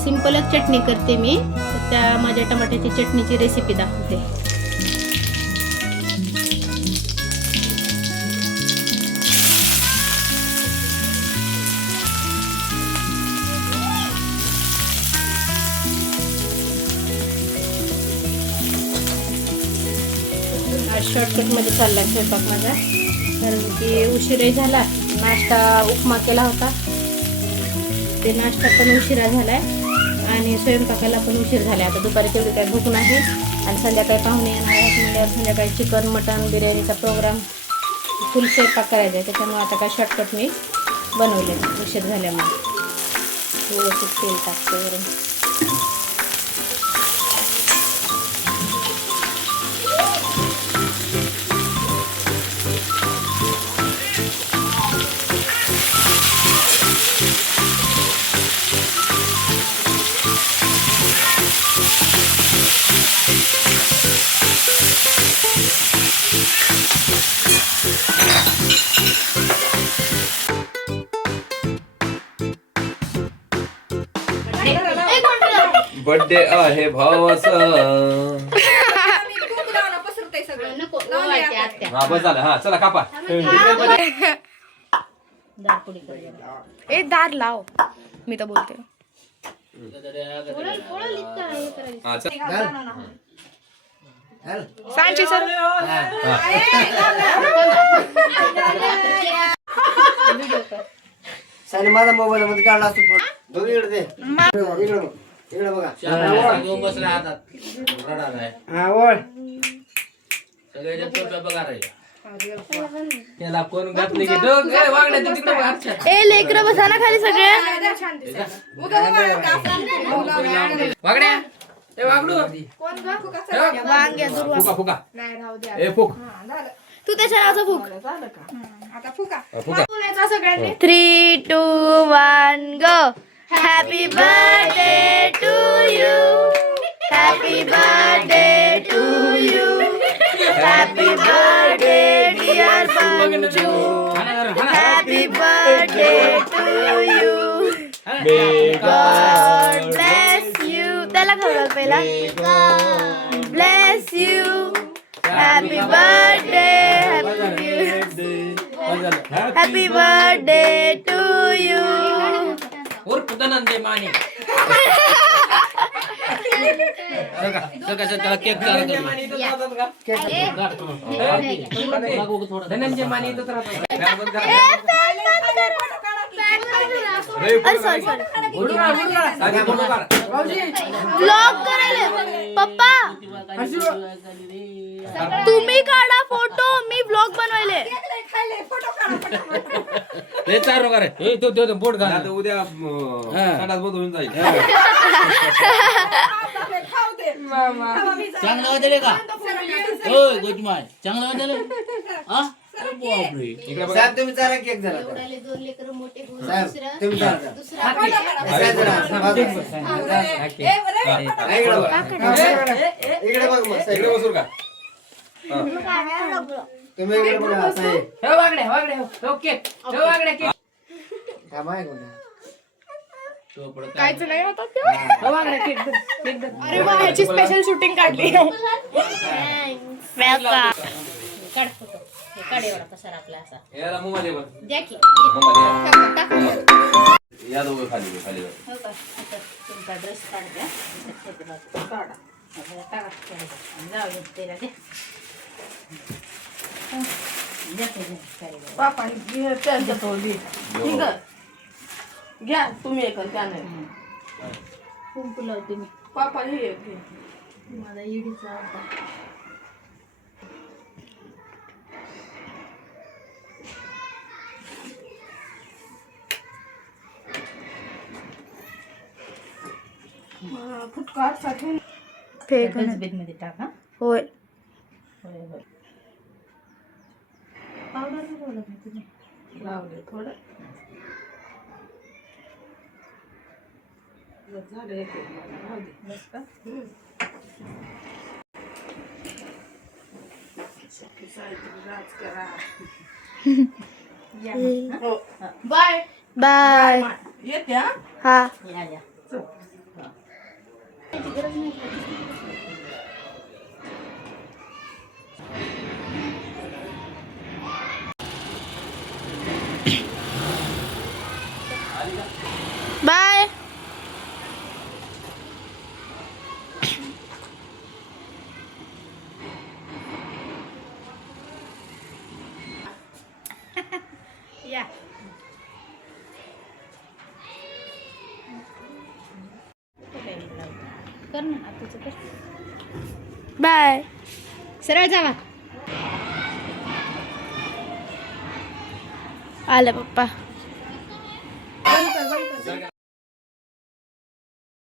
सिंपलच चटणी करते मी, तर त्या माझ्या टमाट्याची चटणीची रेसिपी दाखवते. शॉर्टकटमध्ये चालला स्वयंपाक माझा, कारण की उशीरही झाला. नाश्ता उपमा केला होता, ते नाश्ता पण उशिरा झालाय आणि स्वयंपाकाला पण उशीर झाला. आता दुपारी तेवढी काय भूक नाही आणि संध्याकाळी पाहुणे येणार आहेत म्हणजे संध्याकाळी चिकन मटन बिर्याणीचा प्रोग्राम फुल स्वयंपाक करायचा आहे. त्याच्यामुळे आता काय शॉर्टकट मी बनवले उशीर झाल्यामुळे. व्यवस्थित तेल टाकते वरून. बर्थडे आहे भावाचा. हा बस झालं. हा चला कापा. ए दार लाव, मी तर बोलते. सांची सर साने माझा मोबाईल मध्ये काढला असतो फोन. दोघी इकडे दे. इकडे बघा. हा ओळ. त्याला कोण घातली की डोक वागड्या तिकडे बघा. ए लेकरं बसा ना खाली सगळे. वागड्या ए वागडू. वांग्या दुर्वा. फुका फुका. ए फुक. तू त्याच्या नावाचं फुक. आता फुका. फुका. 3, 2, 1 go. Happy birthday to you. Happy birthday to you. Happy birthday dear Manju. Happy birthday to you. God bless you. त्याला खबर पहिला. Bless you. Happy birthday. Happy birthday to you. और पुतनंदे माने. त्याला केक धनंजय माने इथंच राहतो. ब्लॉग करायला पप्पा तुम्ही काढा फोटो, मी ब्लॉग बनवायले. हे चार वगैरे हे तो बोट घाल. आता उद्या संडास बंद होऊन जाईल. चांगलं वाटले का? होय गोजमाय चांगलं वाटलं. हा बापरे. इकडे बघा. साहेब तुम्ही जरा केक जरा. दोन लेकरं मोठे होऊन साहेब तुम्ही जरा. दुसरा इकडे बघ मग. इकडे बसू का? तुम्ही इकडे बघा. साहेब हे वागड्या ओके. हे वागड्या केक. हा माय कोण. कायच नाही होता ते. हे वागड्या केक. अरे वा, ह्याची स्पेशल शूटिंग काढली. काढ फोटो. हे काढ एवढा पसार आपला असा. याला मुंबई दे बघ. द्या की. मुंबई दे. या दोघं खाली खाली. हो का? आता तुमचा ड्रेस काढ द्या. काढा. टाका. जाऊ दे त्याला द्या. पापा त्यांच्या तोंडी. ठीक आहे. घ्या तुम्ही एक त्याने. कुंकू लावते मी. पापा हे एक घे. माझा इडीचा होता. फुटकाट साठी फेक डस्टबिन मध्ये टाका. होय होय होय. पावडर बोलत नाही तुम्ही. लावले थोडं झालं एक राहू दे. बस का? राज करा. या मग. हो बाय बाय येते हा हा या या. बाय या. कर ना आताचं कर. बाय सरळ जावा. आलं पप्पा